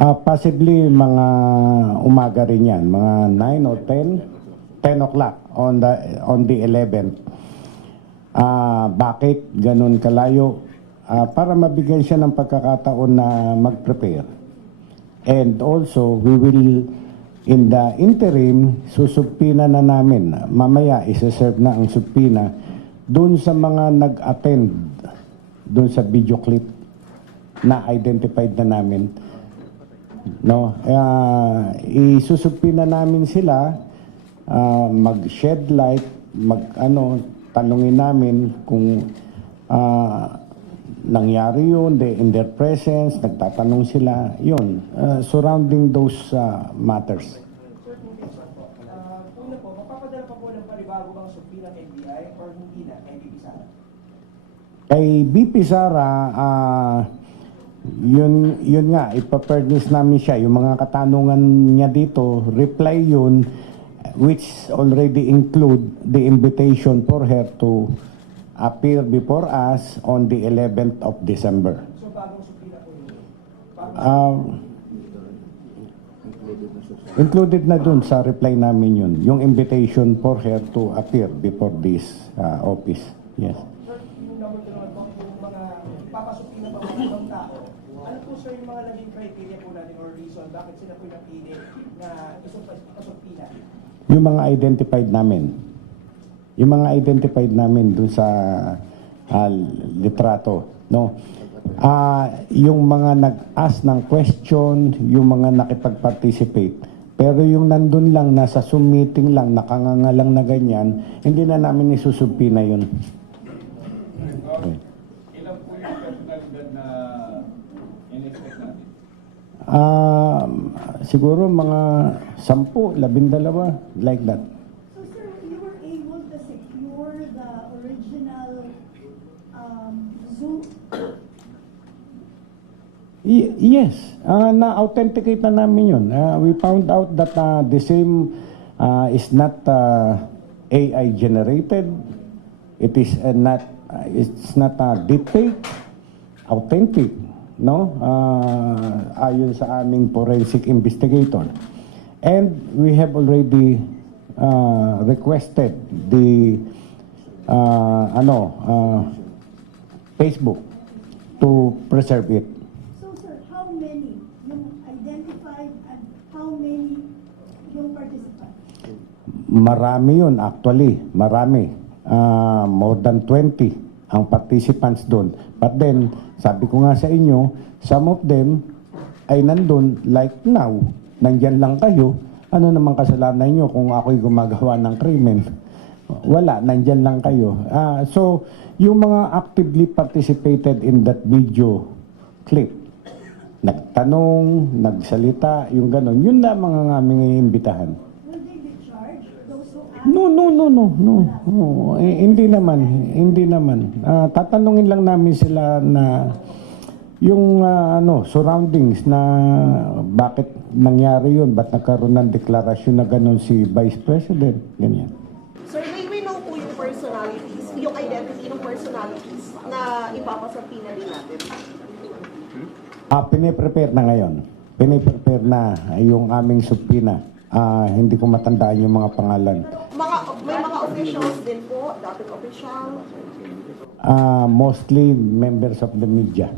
Ah, possibly mga umaga rin yan, mga 9 or 10, 10 o'clock on the on the 11th. Ah, bakit ganun kalayo? Ah, para mabigyan siya ng pagkakataon na mag-prepare. And also, we will in the interim, susubpina na namin. Mamaya, isa-serve na ang subpina doon sa mga nag-attend doon sa video clip na identified na namin. No, uh, isusupina namin sila ah, mag-shed light, mag ano, tanungin namin kung ah, nangyari yun, they, in their presence, nagtatanong sila, yun, ah, surrounding those ah, matters. Uh, una po, magpapadala pa po ng panibago bang subpina kay BI or hindi na kay BP Sara? Kay BP Sara, ah, yun, yun nga, ipapernis namin siya. Yung mga katanungan niya dito, reply yun, which already include the invitation for her to appear before us on the 11th of December. So bagong subpina po yun. Ah, included na dun sa reply namin yun, yung invitation for her to appear before this ah, office. Yes. Sir, yung number two naman po, ibang tao, ano po sir yung mga naging criteria po natin or reason bakit sila po napili na isubpina? Yung mga identified namin. Yung mga identified namin dun sa ah, litrato, no? Ah, yung mga nag-ask ng question, yung mga nakipag-participate. Pero yung nandun lang, nasa Zoom meeting lang, nakanganga lang na ganyan, hindi na namin isusubpina yun. Okay. Ilan po yung personalidad na in-expect natin? Ah, siguro mga sampu, labindalawa, like that. So sir, you were able to secure the original um, Zoom Y- yes, Ah, na-authenticate na namin yun. Ah, we found out that ah, the same ah, is not ah, AI generated. It is ah, not ah, it's not a deepfake, authentic, no? Ah, ayon sa aming forensic investigator. And we have already ah, requested the ah, ano ah, Facebook to preserve it. So sir, how many yung identified and how many yung participant? Marami yun actually, marami. Ah, more than 20 ang participants doon. But then, sabi ko nga sa inyo, some of them ay nandun like now, nandyan lang kayo, ano namang kasalanan nyo kung ako'y gumagawa ng krimen? Wala, nandyan lang kayo. Ah, so, yung mga actively participated in that video clip, nagtanong, nagsalita, yung ganon, yun lamang ang aming iimbitahan. Will they be charged? Those who ask? No, no, no, no, no. no. Eh, hindi naman, hindi naman. Ah, tatanungin lang namin sila na yung ah, ano, surroundings na bakit nangyari yun, ba't nagkaroon ng deklarasyon na ganun si Vice President, ganyan. Sir, may we know po yung personalities, yung identity ng personalities na ipapasapina din natin. Ah, piniprepare na ngayon. Piniprepare na yung aming supina. Ah, hindi ko matandaan yung mga pangalan. Officials din po, dating official. Ah, mostly members of the media.